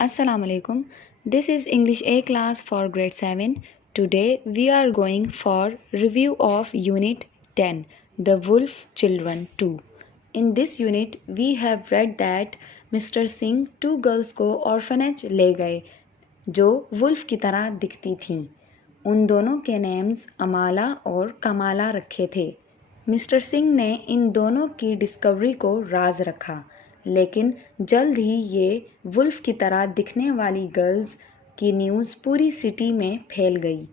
Assalamu alaikum. This is English A class for grade 7. Today we are going for review of unit 10, The Wolf Children 2. In this unit we have read that Mr. Singh two girls को orphanage ले गए जो wolf की तरह दिखती थीं। उन दोनों के नेम्स अमाला और कमाला रखे थे। मिस्टर सिंह ने इन दोनों की डिस्कवरी को राज रखा, लेकिन जल्द ही ये वुल्फ की तरह दिखने वाली गर्ल्स की न्यूज़ पूरी सिटी में फैल गई।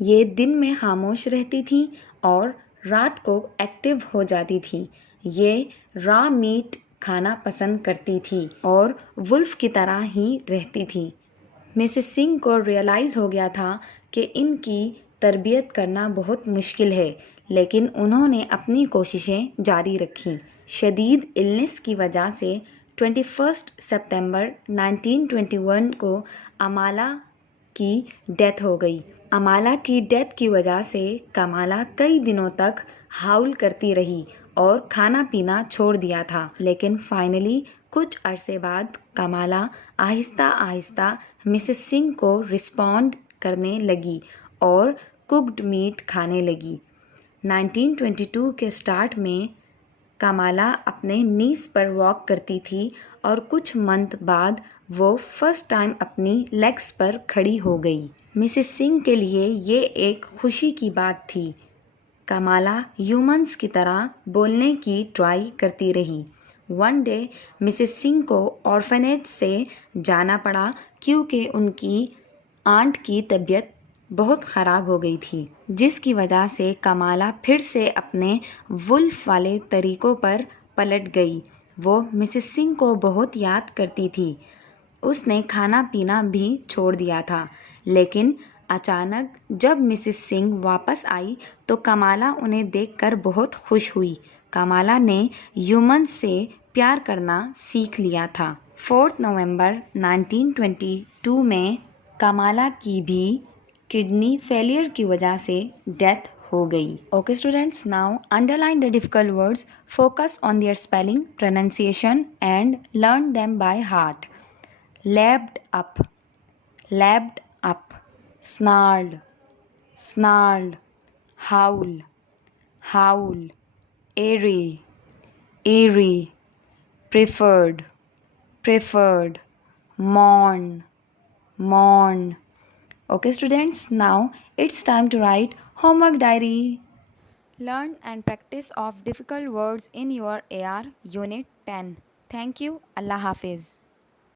ये दिन में खामोश रहती थीं और रात को एक्टिव हो जाती थीं। ये रॉ मीट खाना पसंद करती थी और वुल्फ की तरह ही रहती थी। मिसेस सिंह को रियलाइज़ हो गया था कि इनकी तरबियत करना बहुत मुश्किल है, लेकिन उन्होंने अपनी कोशिशें जारी रखीं। शदीद इलनेस की वजह से 21 सितंबर 1921 को अमाला की डेथ हो गई। अमाला की डेथ की वजह से कमाला कई दिनों तक हाउल करती रही और खाना पीना छोड़ दिया था, लेकिन फाइनली कुछ अरसे बाद कमाला आहिस्ता आहिस्ता मिसेस सिंह को रिस्पॉन्ड करने लगी और कुक्ड मीट खाने लगी। 1922 के स्टार्ट में कमाला अपने नीस पर वॉक करती थी और कुछ मंथ बाद वो फर्स्ट टाइम अपनी लेग्स पर खड़ी हो गई। मिसेस सिंह के लिए ये एक खुशी की बात थी। कमाला ह्यूमंस की तरह बोलने की ट्राई करती रही। वन डे मिसेस सिंह को ऑर्फनेज से जाना पड़ा क्योंकि उनकी आंट की तबीयत बहुत ख़राब हो गई थी, जिसकी वजह से कमाला फिर से अपने वुल्फ वाले तरीक़ों पर पलट गई। वो मिसेस सिंह को बहुत याद करती थी। उसने खाना पीना भी छोड़ दिया था, लेकिन अचानक जब मिसेस सिंह वापस आई तो कमाला उन्हें देखकर बहुत खुश हुई। कमाला ने ह्यूमन से प्यार करना सीख लिया था। 4 नवंबर 1922 में कमाला की भी किडनी फेलियर की वजह से डेथ हो गई। Okay students, now underline the difficult words, focus on their spelling, pronunciation and learn them by heart. Lapped up, snarled, howl, airy, preferred, mourn. Okay students, now it's time to write homework diary. Learn and practice of difficult words in your AR Unit 10. Thank you. Allah Hafiz.